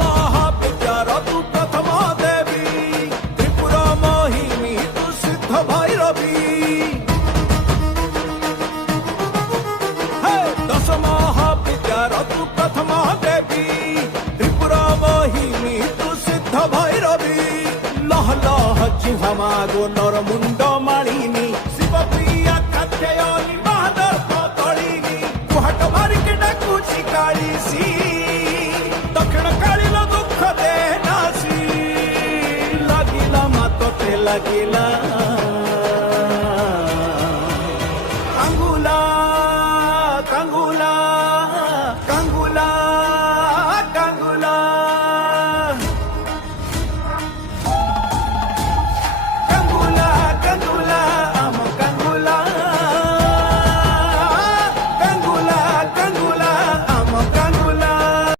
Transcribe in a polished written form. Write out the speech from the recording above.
महाविद्यार तू प्रथमा देवी त्रिपुरा मोहिनी तू सिद्ध भैरवी दश महाविद्यार तू प्रथमा देवी त्रिपुरा मोहिनी तू सिद्ध भैरवी लह लह जिह्वा मागो नर मुंड मालिनी शिवप्रिया कात्यायनी महादर्प तळिनी कुहाट मारिके डाकुची काळीसी दक्षिण काळील दुःख दे नासी लागिला मातोते लागिला